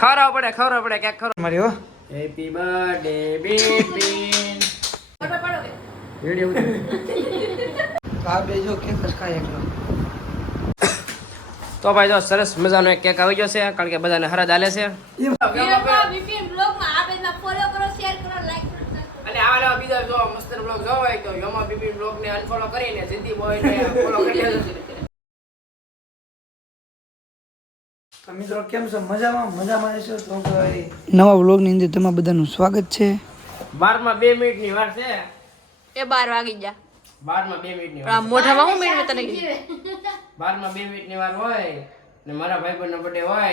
ખવડાવવું પડે ખવડાવવું પડે ક્યાંક ખવડાવ મારી હો હેપી બર્થડે બિપિન તો ભાઈ જો સરસ મજાનો એક કેક આવી ગયો છે કારણ કે બધાને હરજ આલે છે. બિપિન બ્લોગમાં આ પેજમાં ફોલો કરો શેર કરો લાઈક કરો અને આવા બીજા જો મસ્ત બ્લોગ જોવા હોય તો યોમા બીપીન બ્લોગ ને અનફોલો કરીને જીતી બોય ને ફોલો કરી દેજો મિત્રો કેમ છો? મજામાં? મજામાં છો? તો ભાઈ નવા વ્લોગની અંદર તમારા બધાનું સ્વાગત છે. બારમાં બે મિનિટની વાર છે. એ બાર વાગી જા બારમાં બે મિનિટની પણ આ મોઢામાં હું મેળ તને બારમાં બે મિનિટની વાર હોય ને મારા ભાઈબંધ નો બર્થડે હોય.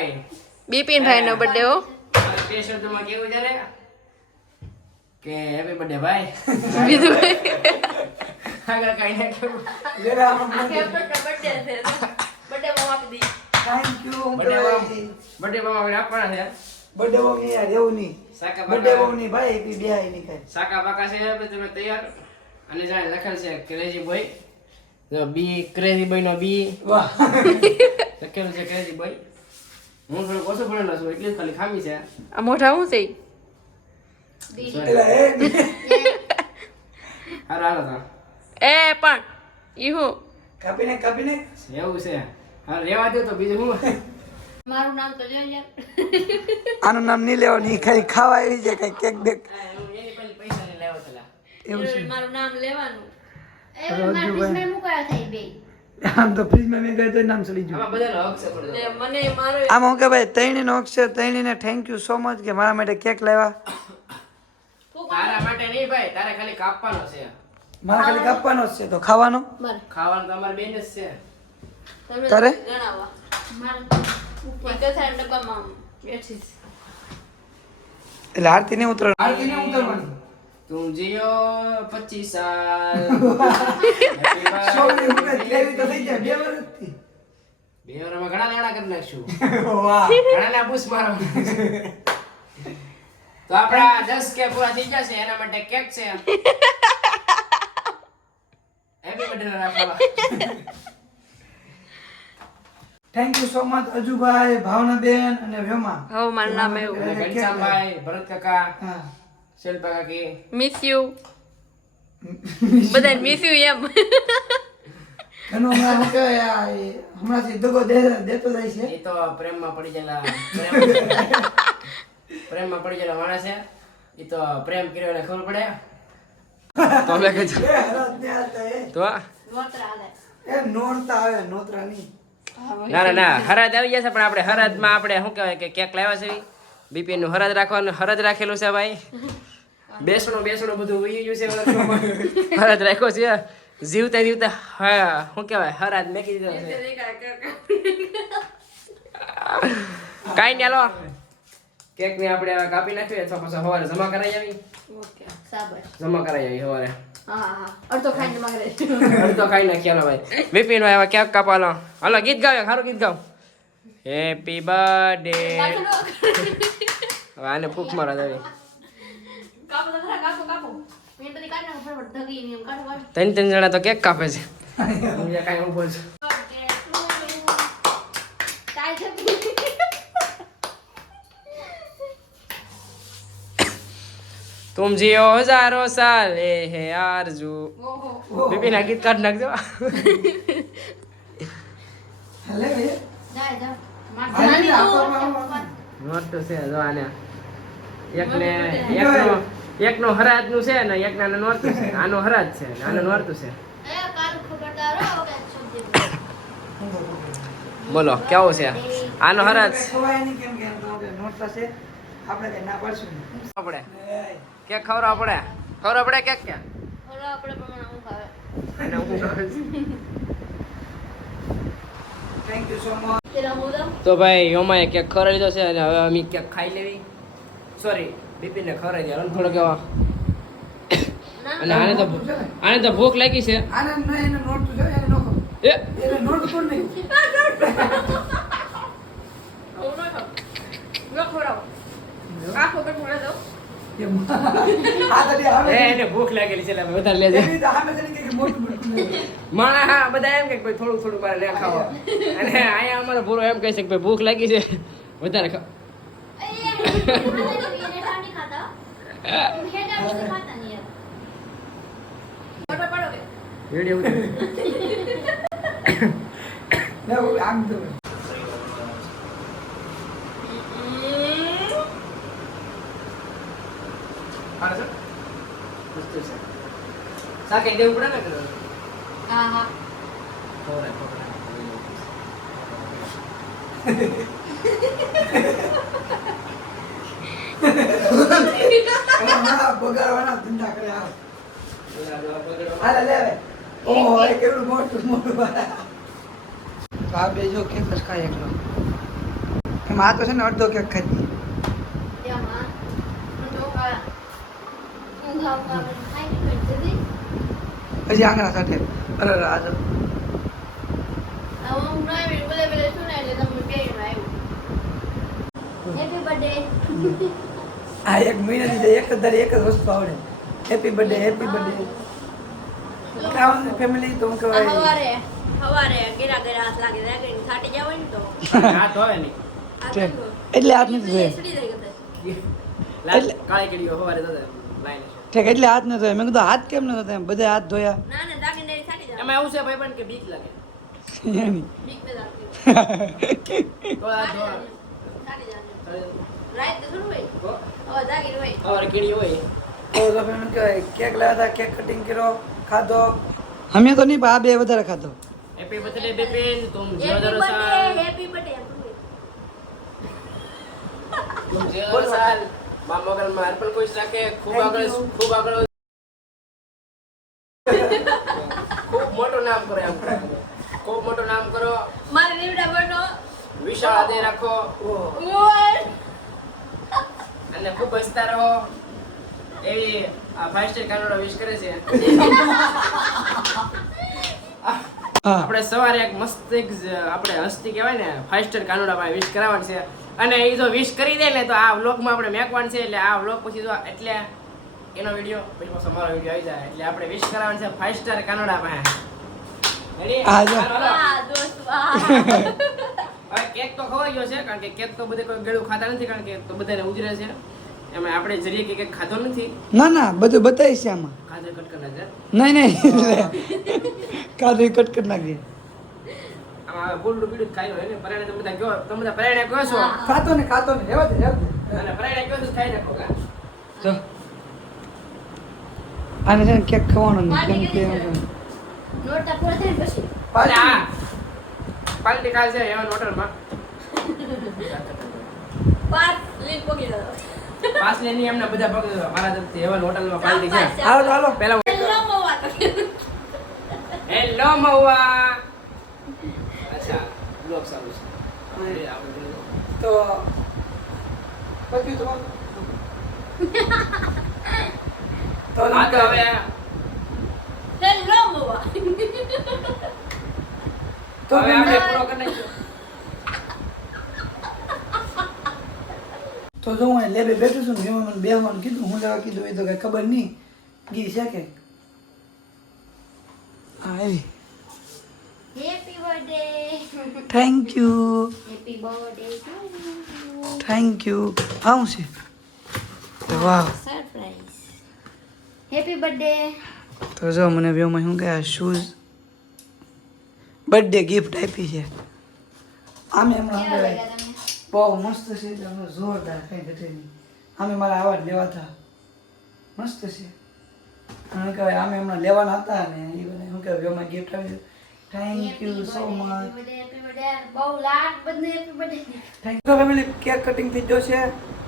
બિપિન ભાઈ નો બર્થડે હો બે શબ્દોમાં કેવું ત્યારે કે હેપી બર્થડે ભાઈ. બીજું આગળ કઈ ના કેવું. બર્થડે માં આપી દી થેન્ક યુ બર્થડે બર્થડે માં આપણે આપવાના છે. બર્થડે નહીં યાર એવું નહીં. સાકા બર્થડે ભાઈ બી બે આઈ નહીં સાકા બાકા છે આપણે તમે તૈયાર. અને જાણે લખેલ છે ક્રેઝી બોય જો બી ક્રેઝી બોય નો બી વાહ. લખેલું છે ક્રેઝી બોય હું થોડું ઓછું ભણેલો છું એટલે જ ખાલી ખામી છે. આ મોઢા હું છે? હાલો હાલો તો એ પણ ઈ હું? કાપીને કાપીને. એવું છે. હા રેવા દે તો બીજું હું? મારું નામ તો જો યાર આનું નામ નહીં લેવાનું એ ખાલી ખાવા આવી જાય કઈ કેક બેક. પેલા એવું છે. મારું નામ લેવાનું. આમ તો ફ્રીજમાં મેં ગયો તો નામ ચડી ગયું. આમાં છે હું કે ભાઈ તૈણીનો હક છે તૈણીને થેન્ક યુ સો મચ કે મારા માટે કેક લાવ્યા. તારા માટે નહીં ભાઈ તારે ખાલી કાપવાનો છે. મારા ખાલી કાપવાનો જ છે તો ખાવાનો? ખાવાનું તો બેન જ છે. તારે? જણાવવા એટલે આરતી નહીં ઉતરણ આરતી નહીં ઉતરવાની તું જીઓ પચીસ સાલ સોની ઉપર લેવી તો થઈ જાય બે વર્ષથી બે વર્ષમાં ઘણા લેણા કરી નાખશું વાહ ઘણા ને બૂસ મારો તો આપણા દસ કે પૂરા થઈ જશે એના માટે કેક છે હેપી બર્થડે રાખવા થેન્ક યુ સો મચ અજુભાઈ ભાવનાબેન અને વ્યોમા હવે મારું નામ એવું. ઘનશ્યામભાઈ ભરત કાકા હા. શિલ્પા કાકી મિસ યુ બધા મિસ યુ એમ. એનો હમણાં શું કહેવાય આ હમણાંથી દગો દે- દેતો જાય છે. એ તો પ્રેમમાં પડી ગયેલા પ્રેમ પ્રેમમાં પડી ગયેલા માણસ છે. એ તો પ્રેમ કર્યો એટલે ખબર પડે? તો અમે ને તો એ નોરતા આવે નોતરા નહીં ના ના ના હરાજ આવી જશે પણ આપણે હરાજમાં આપણે શું કહેવાય કે કેક લાવ્યા છે? બીપીએનનું હરાજ રાખવાનું હરાજ રાખેલું છે ભાઈ. બેસણું બેસણું બધું વહી ગયું છે હરદ હરાજ રાખ્યો છે. જીવતા જીવતા હા શું કહેવાય હરાજ મેકી દીધો છે. કાંઈ નહીં હાલો. કેક ને આપણે કાપી નાખીએ અથવા પછી સવારે જમા કરાવી આવી. જમા કરાવી આવી સવારે. અડધો ખાઈને જણા તો કેક કાપે હાલો ભાઈ વિપિન ભાઈ હવે કેક કાપો હાલો હાલો ગીત ગાવ સારું ગીત ગાવ હેપી બર્થડે હવે આને ભૂખ મારા દેવી કાપો તો ખરા કાપો કાપો મેં બધી કાઢી નાખો ફટાફટ ધગી ને એમ કાઢો કાઢો ત્રણ ત્રણ જણા તો કેક કાપે છે બીજા કાંઈ હું બોલ છું તુમ જીઓ હજારો સાલ એ હે આરજુ બીબી ના ગીત કાઢ નાખજો હલે બે ને. મોટું છે જો આને એકને એકનો એકનો હરાજનું છે ને એકના નોરતું છે આનો હરાજ છે ને આનો નોરતું છે બોલો કેવો છે આનો હરાજ કે તો ના પાડશું. આપણે આપણે હું ખાવે અને હું તો ભાઈ યોમાએ કેક ખવડાવી લીધો છે અને હવે અમે કેક ખાઈ લેવી. સોરી બિપિનને ખવડાવી દે હાલો થોડો કેવા અને આને તો આને તો ભૂખ લાગી છે. આને એને નોરતું છે એને નો એ. એને નોરતું પણ નહીં હું ન ખાવ ન ખવડાવો આખો પેટ મોડા દો એમ. આ તો જે હવે એ એને ભૂખ લાગેલી છે એટલે વધારે લેજે. માણા હા બધા એમ કે ભાઈ થોડું થોડું મારે લે ખાવા અને અહીંયા અમારો પૂરો એમ કહે છે કે ભાઈ ભૂખ લાગી છે વધારે ખાવ વીડિયો. ના, હું આમ તો હારું છે? છે. શાકે દેવું પડે ને કે હા હા. બગાડવાના ધંધા કરે હાલે લે. ઓહો, એ કેવડું મોટું મોટું આ બે જો કેક જ ખાય એકલો એમાં આ તો છે ને અડધો કેક ખાધી તેમાં તો કા ઊંઘ આવતા ખાઈ નહીં જલ્દી હજી આંગળા સાથે અરે અરે, આ જો. હવે હું ડ્રાઈવર બોલે બોલે સુનાય એટલે તમને પહેરીને આવ્યું અરે બર્થડે આ એક મહિનાથી એક જ એક જ વસ્તુ આવડે. હેપી બર્થડે હેપી બર્થડે કામ ફેમિલી તો હું કહેવાય. હવારે હવારે ગેરા ગેરા હાથ લાગે લાગે ને થાટી જાવ ને તો. હાથ ધોવે નહીં. તો એટલે હાથ નથી. લાલ એટલે- કાળી કીડીઓ લાઈને છે. ઠીક એટલે હાથ ન ધોયા. મેં કીધું હાથ કેમ ન ધોતા એમ બધા હાથ ધોયા. એમાં એવું છે ભાઈ પણ કે બીક લાગે. કેક લાવ્યા હતા કેક કટિંગ કર્યો ખાધો. અમે તો નહીં આ બે વધારે ખાધો. હેપી બર્થડે બિપિન તુમ હેપી સાલ. હેપી બર્થડે તુમ જીરો સાલ. માં મગલમાં અર્પણ ખુશ રાખે ખૂબ આગળ ખૂબ આગળ ખૂબ મોટું નામ કરો એમ. ખૂબ મોટું નામ કરો. મારે નીવડા બનો વિશાળ આદે રાખો. અને ખૂબ હસતા રહો. એવી આ ફાઈવ સ્ટાર કાનોડા વિશ કરે છે. આપણે સવારે એક મસ્ત એક આપણે હસ્તી કહેવાય ને ફાઈવ સ્ટાર કાનોડા પાસે વિશ કરાવવાનું છે. અને એ જો વિશ કરી દે ને તો આ વ્લોગમાં આપણે મેકવાનું છે એટલે આ વ્લોગ પછી જો એટલે એનો વીડિયો પછી પાછો મારો વીડિયો આવી જાય. એટલે આપણે વિશ કરાવવાનું છે ફાઈવ સ્ટાર કાનોડા પાસે. કેક તો ખવાઈ ગયો છે કારણ કે કેક તો બધે કોઈ ગળું ખાતા નથી કારણ કે તો બધાને ઉજરે છે. એમાં આપણે જરીએ કે કેક ખાધો નથી. ના ના બધું બતાવીશ છે આમાં. ખાધો કટકટ નાખે નહીં નહીં કાજુ કટ કરી નાખીએ આમાં બોલડું પીડું ખાઈ હોય ને. પરાણે તમે બધા કયો તમે બધા પરાણે કહો છો? ખાતો ને ખાતો ને રહેવા દે રહેવા દે. અને પરાણે કહો છો ખાઈ નાખો કા જો આને છે ને કેક ખાવાનો ને કેમ કે નોટા પૂરા થાય પછી. અને પાલટી કાલ છે એવન હોટલમાં. પાંચ લીટ પગી દો પાસ ને એમને બધા પગ મારા તરફથી એવન હોટલમાં પાલટી છે. હાલો હાલો. પહેલા હેલો મવા હેલો મહુવા. બ્લોગ ચાલુ છે. તો પત્યું તમારું તો તો હવે. હેલો મવા તો હવે આપણે પૂરો કરી નાખ્યો તો જો હું લેબે બેઠું છું ને મને બેહવાનું કીધું હું લેવા કીધું એ તો કઈ ખબર નહીં. ગી છે કે? હા એવી થેન્ક યુ થેન્ક યુ આવું છે. વાહ સરપ્રાઈઝ હેપી બર્થડે તો જો મને વ્યોમાં શું કહે શૂઝ બર્થડે ગિફ્ટ આપી છે. આમે એમાં બહુ મસ્ત છે તમને જોરદાર કંઈ ઘટે નહીં આમે મારા આવા જ લેવા હતા. મસ્ત છે. અને કહેવાય આમે હમણાં લેવાના હતા ને એ બધા શું કહેવાય વ્યવમાં ગિફ્ટ આવી થેન્ક યુ સો મચ બહુ લાડ બધે happy birthday thank you family cake cutting થઈ ગયો છે.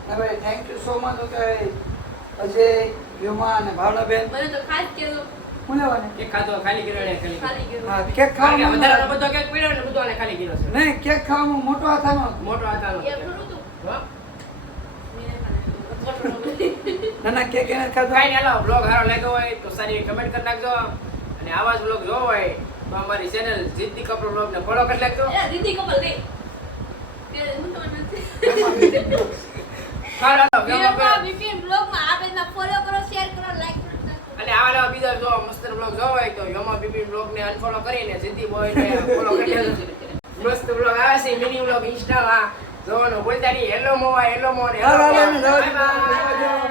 હવે thank you so much okay Ajay Vyoma અને ભાવનાબેન. મને તો ખાસ કેવું કેક ખાધો ખાલી કર્યો ખાલી ખાલી હા કેક કારણ કે બધો કેક પીડ્યો ને બધો ખાલી કર્યો છે. નહીં કેક ખાવામાં મોટો હાથ મોટો હાથાનો એ તું? હો? ના ના કેક એને ખાધો. કાંઈ બ્લોગ સારો લાગ્યો હોય તો સારી કમેન્ટ કરી નાખજો. અને આવા જ બ્લોગ જોવો હોય તો અમારી ચેનલ જીતી કપલ બ્લોગ ને ફોલો કરી લેજો એ દીદી કપલ રે અને આવા નવા બીજા જો મસ્ત બ્લોગ જોવો હોય તો યોમા બીપી બ્લોગ ને અનફોલો કરીને જીતી બોય ને ફોલો કરી લેજો. મસ્ત બ્લોગ આવે છે મિની બ્લોગ ઇન્સ્ટામાં જોવાનો બોલતા નહીં. હેલો મોવા હેલો મો ને. હાલો, બાય હેલો